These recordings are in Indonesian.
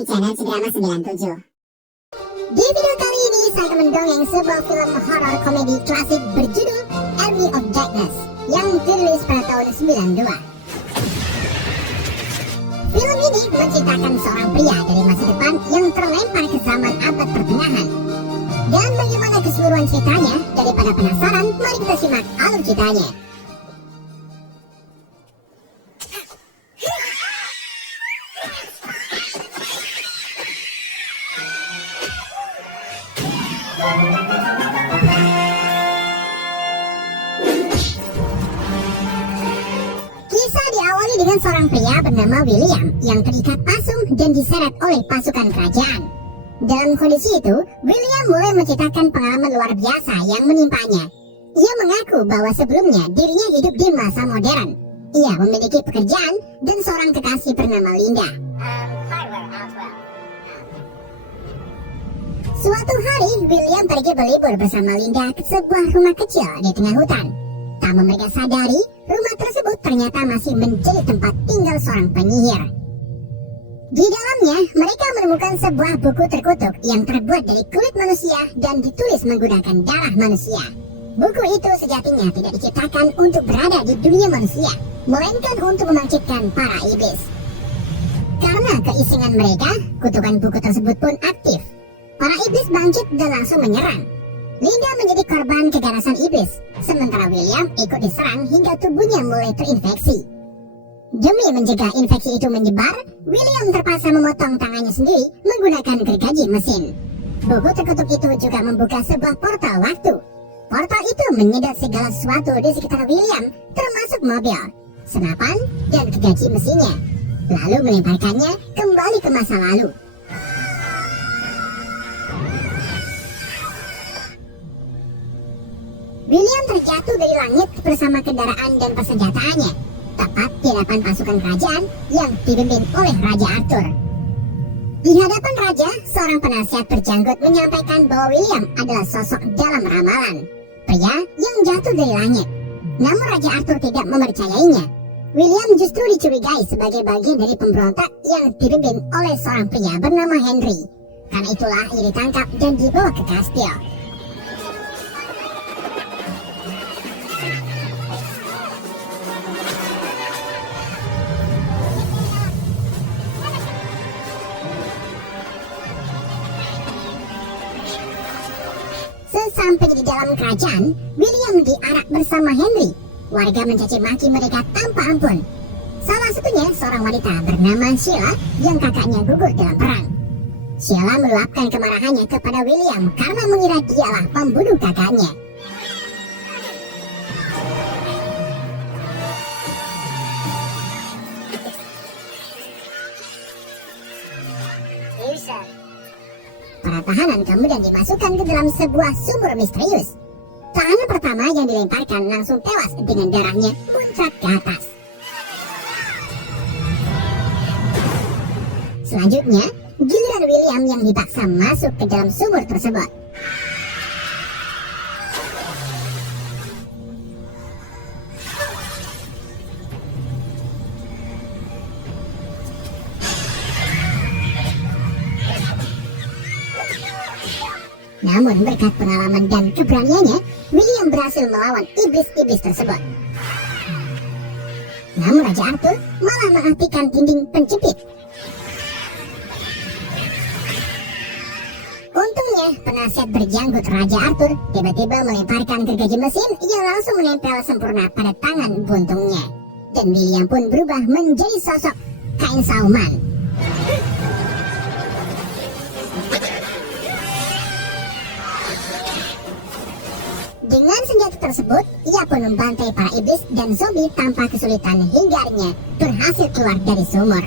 di channel Cidrama 97. Di video kali ini saya akan mendongeng sebuah film horor komedi klasik berjudul Army of Darkness yang dirilis pada tahun 92. Film ini menceritakan seorang pria dari masa depan yang terlempar ke zaman abad pertengahan. Dan bagaimana keseluruhan ceritanya? Daripada penasaran, mari kita simak alur ceritanya. Kisah diawali dengan seorang pria bernama William yang terikat pasung dan diseret oleh pasukan kerajaan. Dalam kondisi itu, William mulai menceritakan pengalaman luar biasa yang menimpanya. Ia mengaku bahwa sebelumnya dirinya hidup di masa modern. Ia memiliki pekerjaan dan seorang kekasih bernama Linda. Suatu hari, William pergi berlibur bersama Linda ke sebuah rumah kecil di tengah hutan. Tanpa mereka sadari, rumah tersebut ternyata masih menjadi tempat tinggal seorang penyihir. Di dalamnya, mereka menemukan sebuah buku terkutuk yang terbuat dari kulit manusia dan ditulis menggunakan darah manusia. Buku itu sejatinya tidak diciptakan untuk berada di dunia manusia, melainkan untuk membangkitkan para iblis. Karena keisengan mereka, kutukan buku tersebut pun aktif. Para iblis bangkit dan langsung menyerang. Linda menjadi korban keganasan iblis, sementara William ikut diserang hingga tubuhnya mulai terinfeksi. Demi mencegah infeksi itu menyebar, William terpaksa memotong tangannya sendiri menggunakan gergaji mesin. Buku terkutuk itu juga membuka sebuah portal waktu. Portal itu menyedot segala sesuatu di sekitar William, termasuk mobil, senapan, dan gergaji mesinnya, lalu melemparkannya kembali ke masa lalu. William terjatuh dari langit bersama kendaraan dan persenjataannya, tepat di hadapan pasukan kerajaan yang dipimpin oleh Raja Arthur. Di hadapan raja, seorang penasihat berjanggut menyampaikan bahwa William adalah sosok dalam ramalan, pria yang jatuh dari langit. Namun Raja Arthur tidak mempercayainya. William justru dicurigai sebagai bagian dari pemberontak yang dipimpin oleh seorang pria bernama Henry. Karena itulah ia ditangkap dan dibawa ke kastil. Sesampai di dalam kerajaan, William diarak bersama Henry. Warga mencaci maki mereka tanpa ampun. Salah satunya seorang wanita bernama Sheila yang kakaknya gugur dalam perang. Sheila meluapkan kemarahannya kepada William karena mengira dialah pembunuh kakaknya. Para tahanan kemudian dimasukkan ke dalam sebuah sumur misterius. Tahanan pertama yang dilemparkan langsung tewas dengan darahnya muncrat ke atas. Selanjutnya, giliran William yang dipaksa masuk ke dalam sumur tersebut. Namun berkat pengalaman dan keberaniannya, William berhasil melawan iblis-iblis tersebut. Namun Raja Arthur malah mengaktifkan dinding penjepit. Untungnya, penasihat berjanggut Raja Arthur tiba-tiba melemparkan gergaji mesin yang langsung menempel sempurna pada tangan buntungnya. Dan William pun berubah menjadi sosok kain sauman. Dengan senjata tersebut, ia pun membantai para iblis dan zombie tanpa kesulitan hingga akhirnya berhasil keluar dari sumur.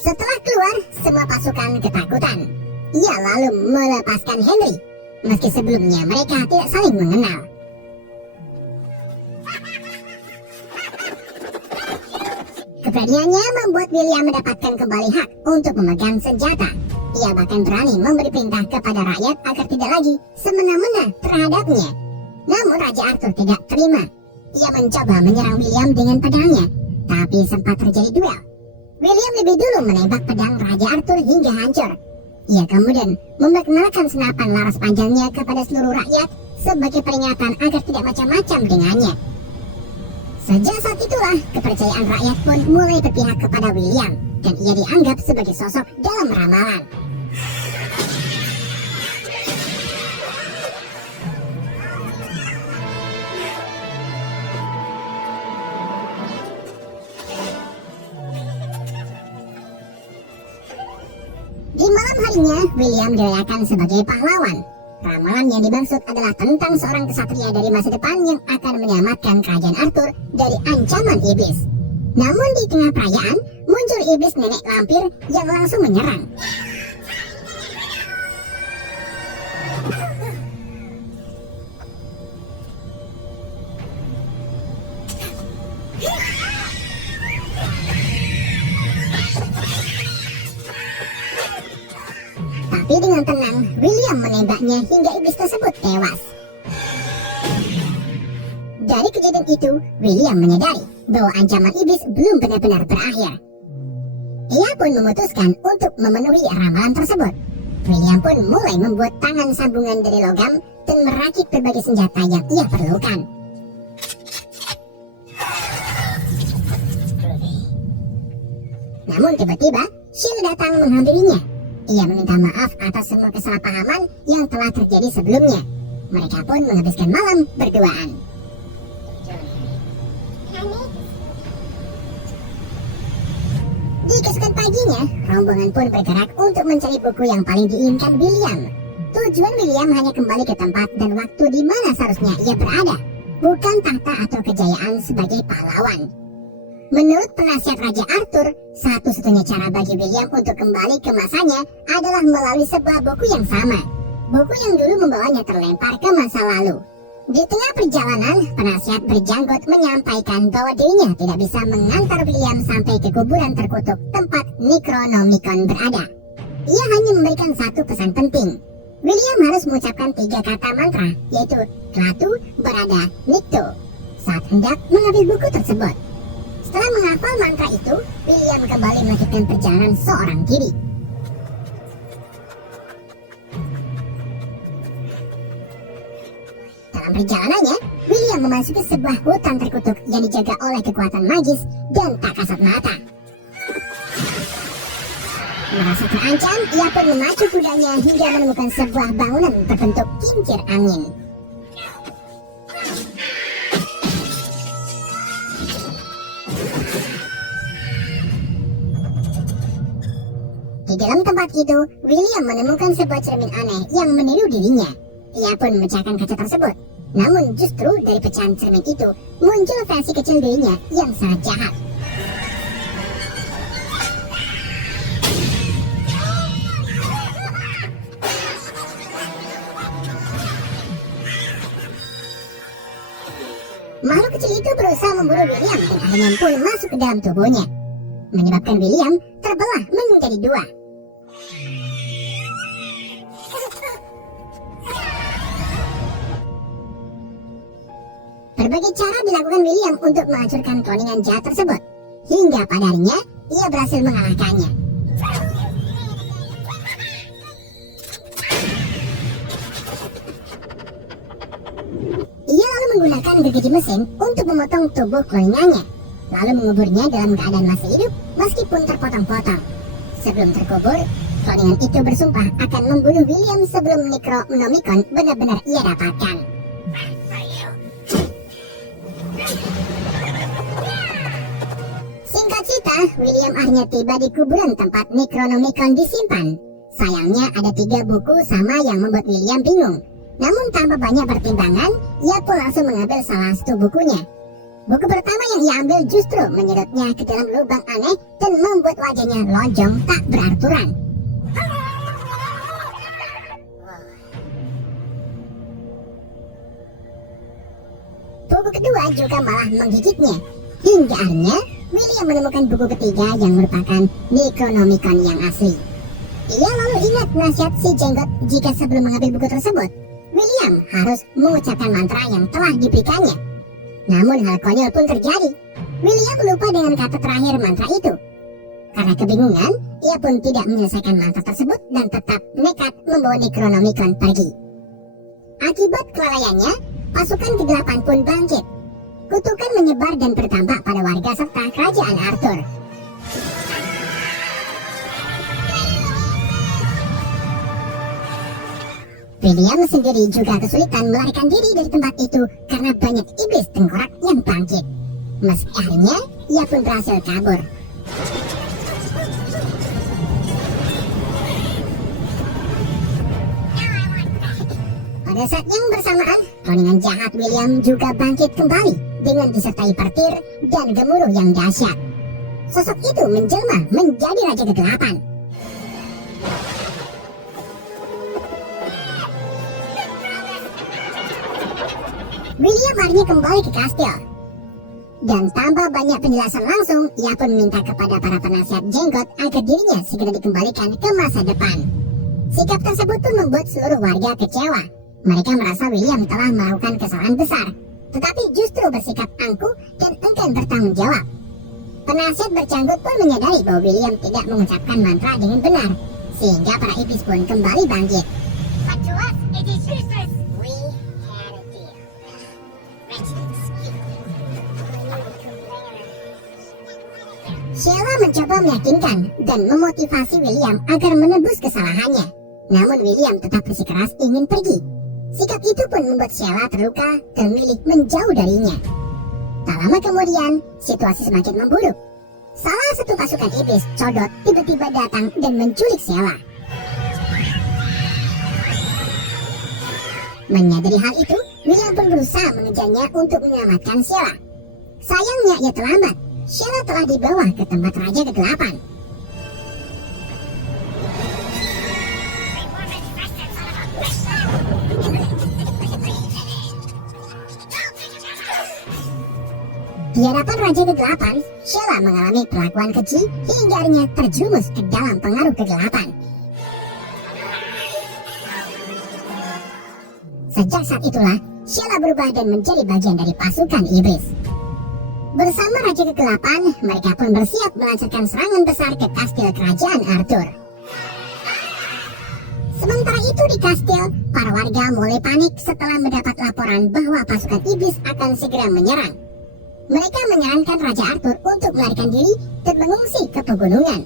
Setelah keluar, semua pasukan ketakutan. Ia lalu melepaskan Henry, meski sebelumnya mereka tidak saling mengenal. Keberaniannya membuat William mendapatkan kembali hak untuk memegang senjata. Ia bahkan berani memberi perintah kepada rakyat agar tidak lagi semena-mena terhadapnya. Namun Raja Arthur tidak terima. ia mencoba menyerang William dengan pedangnya, tapi sempat terjadi duel. William lebih dulu menembak pedang Raja Arthur hingga hancur. Ia kemudian memperkenalkan senapan laras panjangnya kepada seluruh rakyat sebagai peringatan agar tidak macam-macam dengannya. Sejak saat itulah kepercayaan rakyat pun mulai berpihak kepada William, dan ia dianggap sebagai sosok dalam ramalan. Di malam harinya, William dirayakan sebagai pahlawan. Ramalan yang dimaksud adalah tentang seorang kesatria dari masa depan yang akan menyelamatkan kerajaan Arthur dari ancaman iblis. Namun di tengah perayaan, muncul iblis nenek lampir yang langsung menyerang. Tapi dengan tenang, William menembaknya hingga iblis tersebut tewas. Dari kejadian itu, William menyadari bahwa ancaman iblis belum benar-benar berakhir. Ia pun memutuskan untuk memenuhi ramalan tersebut. William pun mulai membuat tangan sambungan dari logam dan merakit berbagai senjata yang ia perlukan. Namun tiba-tiba, Shield datang menghampirinya. Ia meminta maaf atas semua kesalahpahaman yang telah terjadi sebelumnya. Mereka pun menghabiskan malam berduaan. Di keesokan paginya, rombongan pun bergerak untuk mencari buku yang paling diinginkan William. Tujuan William hanya kembali ke tempat dan waktu di mana seharusnya ia berada, bukan tahta atau kejayaan sebagai pahlawan. Menurut penasihat Raja Arthur, satu-satunya cara bagi William untuk kembali ke masanya adalah melalui sebuah buku yang sama. Buku yang dulu membawanya terlempar ke masa lalu. Di tengah perjalanan, penasihat berjanggut menyampaikan bahwa dirinya tidak bisa mengantar William sampai ke kuburan terkutuk tempat Necronomicon berada. Ia hanya memberikan satu pesan penting. William harus mengucapkan 3 kata mantra, yaitu Klatu, Barada, Nikto, saat hendak mengambil buku tersebut. Setelah menghafal mantra itu, William kembali melanjutkan perjalanan seorang diri. Dalam perjalanannya, William memasuki sebuah hutan terkutuk yang dijaga oleh kekuatan magis dan tak kasat mata. Merasa terancam, ia pun memacu kudanya hingga menemukan sebuah bangunan berbentuk kincir angin. Di dalam tempat itu, William menemukan sebuah cermin aneh yang meniru dirinya. Ia pun memecahkan kaca tersebut. Namun justru dari pecahan cermin itu muncul versi kecil dirinya yang sangat jahat. Makhluk kecil itu berusaha memburu William dan akhirnya pun masuk ke dalam tubuhnya, menyebabkan William terbelah menjadi 2. Berbagai cara dilakukan William untuk menghancurkan cloningan jahat tersebut. Hingga pada akhirnya, ia berhasil mengalahkannya. Ia lalu menggunakan gergaji mesin untuk memotong tubuh cloningannya, lalu menguburnya dalam keadaan masih hidup meskipun terpotong-potong. Sebelum terkubur, cloningan itu bersumpah akan membunuh William sebelum Necronomicon benar-benar ia dapatkan. Singkat cerita, William akhirnya tiba di kuburan tempat Necronomicon disimpan. Sayangnya ada 3 buku sama yang membuat William bingung. Namun tanpa banyak pertimbangan, ia pun langsung mengambil salah satu bukunya. Buku pertama yang ia ambil justru menyedotnya ke dalam lubang aneh dan membuat wajahnya lonjong tak beraturan. Buku kedua juga malah menggigitnya. Hingga akhirnya, William menemukan buku ketiga yang merupakan Necronomicon yang asli. Ia lalu ingat nasihat si jenggot jika sebelum mengambil buku tersebut, William harus mengucapkan mantra yang telah diberikannya. Namun hal konyol pun terjadi. William lupa dengan kata terakhir mantra itu. Karena kebingungan, ia pun tidak menyelesaikan mantra tersebut dan tetap nekat membawa Necronomicon pergi. Akibat kelalaiannya, pasukan kegelapan pun bangkit. Kutukan menyebar dan bertambah pada warga serta kerajaan Arthur. William sendiri juga kesulitan melarikan diri dari tempat itu karena banyak iblis tengkorak yang bangkit. Meski akhirnya, ia pun berhasil kabur. Pada saat yang bersamaan, roningan jahat William juga bangkit kembali dengan disertai petir dan gemuruh yang dahsyat. Sosok itu menjelma menjadi Raja Kegelapan. William akhirnya kembali ke kastil. Dan tanpa banyak penjelasan langsung, ia pun meminta kepada para penasihat jenggot agar dirinya segera dikembalikan ke masa depan. Sikap tersebut pun membuat seluruh warga kecewa. Mereka merasa William telah melakukan kesalahan besar, tetapi justru bersikap angkuh dan enggan bertanggung jawab. Penasihat bercanggut pun menyadari bahwa William tidak mengucapkan mantra dengan benar, sehingga para iblis pun kembali bangkit. But to us, it is useless. We had a deal. Sheila mencoba meyakinkan dan memotivasi William agar menebus kesalahannya. Namun William tetap bersikeras ingin pergi. Sikap itu pun membuat Sheila terluka dan memilih menjauh darinya. Tak lama kemudian, situasi semakin memburuk. Salah satu pasukan iblis, Codot, tiba-tiba datang dan menculik Sheila. Menyadari hal itu, William pun berusaha mengejarnya untuk menyelamatkan Sheila. Sayangnya ia terlambat. Sheila telah dibawa ke tempat Raja Kegelapan. Di hadapan Raja Kegelapan, Sheila mengalami perlakuan keji hingga akhirnya terjerumus ke dalam pengaruh kegelapan. Sejak saat itulah, Sheila berubah dan menjadi bagian dari pasukan iblis. Bersama Raja Kegelapan, mereka pun bersiap melancarkan serangan besar ke kastil kerajaan Arthur. Sementara itu di kastil, para warga mulai panik setelah mendapat laporan bahwa pasukan iblis akan segera menyerang. Mereka menyarankan Raja Arthur untuk melarikan diri dan mengungsi ke pegunungan.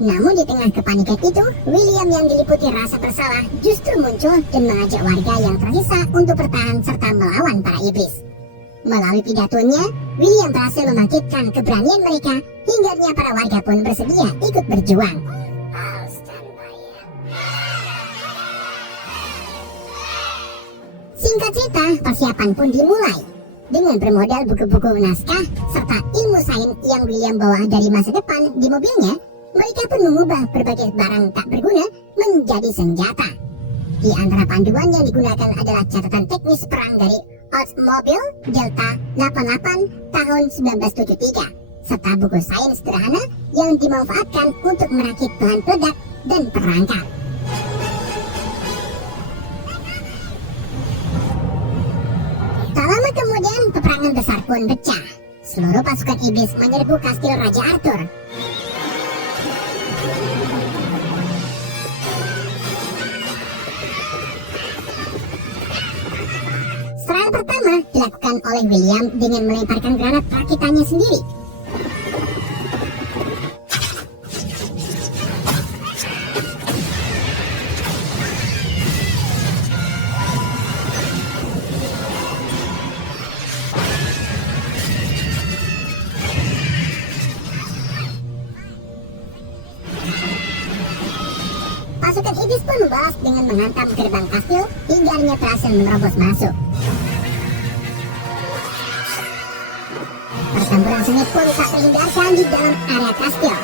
Namun di tengah kepanikan itu, William yang diliputi rasa bersalah justru muncul dan mengajak warga yang tersisa untuk bertahan serta melawan para iblis. Melalui pidatonya, William berhasil membangkitkan keberanian mereka hingga para warga pun bersedia ikut berjuang. Singkat cerita, persiapan pun dimulai. Dengan bermodal buku-buku naskah serta ilmu sains yang William bawa dari masa depan di mobilnya, mereka pun mengubah berbagai barang tak berguna menjadi senjata. Di antara panduan yang digunakan adalah catatan teknis perang dari Oldsmobile Delta 88 tahun 1973, serta buku sains sederhana yang dimanfaatkan untuk merakit bahan peledak dan perangkap. Tak lama kemudian, peperangan besar pun pecah. Seluruh pasukan iblis menyerbu kastil Raja Arthur. Serangan pertama dilakukan oleh William dengan melemparkan granat rakitannya sendiri. Pasukan iblis pun membalas dengan menghantam gerbang kastil hingga akhirnya berhasil menerobos masuk. Pertempuran sengit pun tak terhindarkan di dalam area kastil.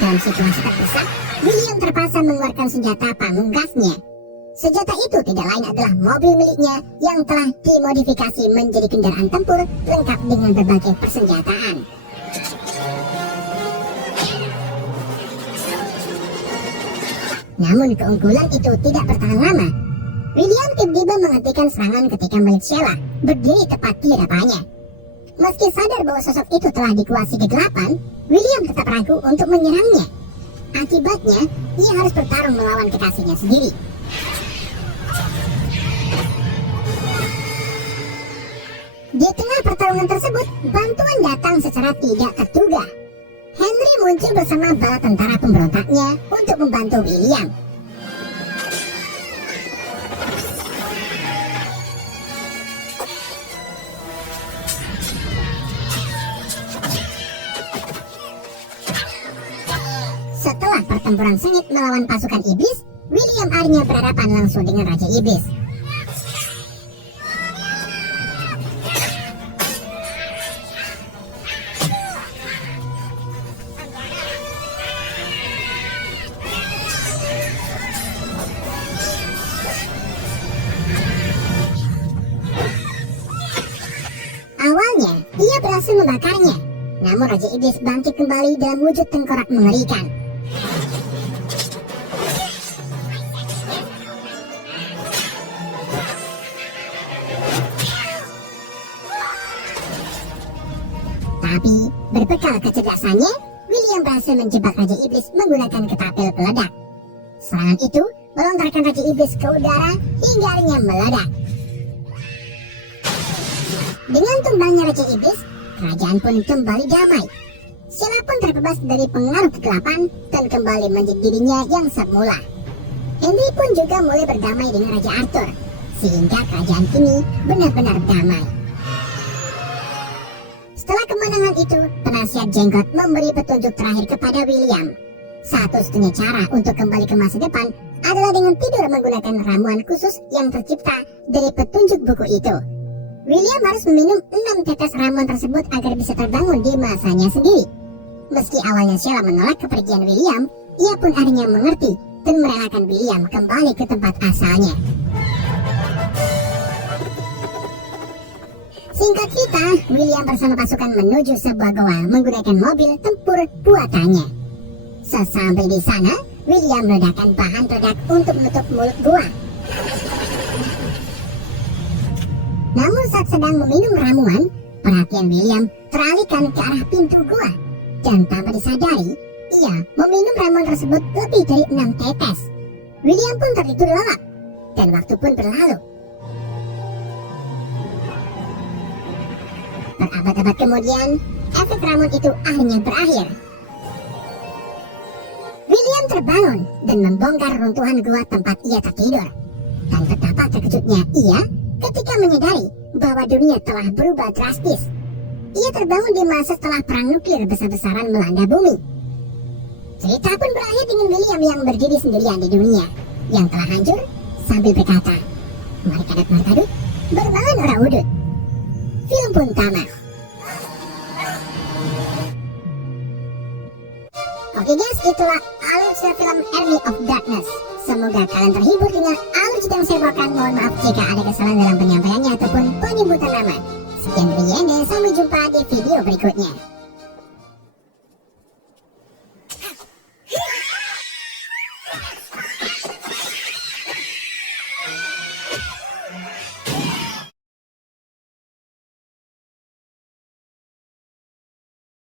Dalam situasi terdesak, William terpaksa mengeluarkan senjata pamungkasnya. Senjata itu tidak lain adalah mobil miliknya yang telah dimodifikasi menjadi kendaraan tempur lengkap dengan berbagai persenjataan. Namun keunggulan itu tidak bertahan lama. William tiba-tiba menghentikan serangan ketika melihat Sheila berdiri tepat di hadapannya. Meski sadar bahwa sosok itu telah dikuasai kegelapan, William tetap ragu untuk menyerangnya. Akibatnya, ia harus bertarung melawan kekasihnya sendiri. Di tengah pertarungan tersebut, bantuan datang secara tidak terduga. Henry muncul bersama bala tentara pemberontaknya untuk membantu William. Setelah pertempuran sengit melawan pasukan iblis, William akhirnya berhadapan langsung dengan Raja Iblis. Awalnya, ia berhasil membakarnya. Namun Raja Iblis bangkit kembali dalam wujud tengkorak mengerikan. Tapi, berbekal kecerdasannya, William berhasil menjebak Raja Iblis menggunakan ketapel peledak. Serangan itu melontarkan Raja Iblis ke udara hingga akhirnya meledak. Dengan tumbangnya Raja Iblis, kerajaan pun kembali damai. Sheila pun terbebas dari pengaruh kegelapan dan kembali menjadi dirinya yang semula. Henry pun juga mulai berdamai dengan Raja Arthur, sehingga kerajaan ini benar-benar damai. Setelah kemenangan itu, penasihat jenggot memberi petunjuk terakhir kepada William. Satu-satunya cara untuk kembali ke masa depan adalah dengan tidur menggunakan ramuan khusus yang tercipta dari petunjuk buku itu. William harus meminum 6 tetes ramuan tersebut agar bisa terbangun di masanya sendiri. Meski awalnya Sheila menolak kepergian William, ia pun akhirnya mengerti dan merelakan William kembali ke tempat asalnya. Singkat cerita, William bersama pasukan menuju sebuah goa menggunakan mobil tempur buatannya. Sesampai di sana, William meledakkan bahan peledak untuk menutup mulut goa. Namun saat sedang meminum ramuan, perhatian William teralihkan ke arah pintu gua. Dan tanpa disadari, ia meminum ramuan tersebut lebih dari 6 tetes. William pun tertidur lelap, dan waktu pun berlalu. Berabad-abad kemudian, efek ramuan itu akhirnya berakhir. William terbangun dan membongkar runtuhan gua tempat ia tertidur. Dan betapa terkejutnya ia ketika menyadari bahwa dunia telah berubah drastis. Ia terbangun di masa setelah perang nuklir besar-besaran melanda bumi. Cerita pun berakhir dengan William yang berdiri sendirian di dunia yang telah hancur sambil berkata, "Mari kadat markadut, berbangun ora udut." Film pun tamat. Oke guys, itulah alur cerita film Army of Darkness. Semoga kalian terhibur dengan alur cerita yang saya bawakan. Mohon maaf jika ada kesalahan dalam penyampaiannya ataupun penyebutan nama. Sekian dari Anda, sampai jumpa di video berikutnya.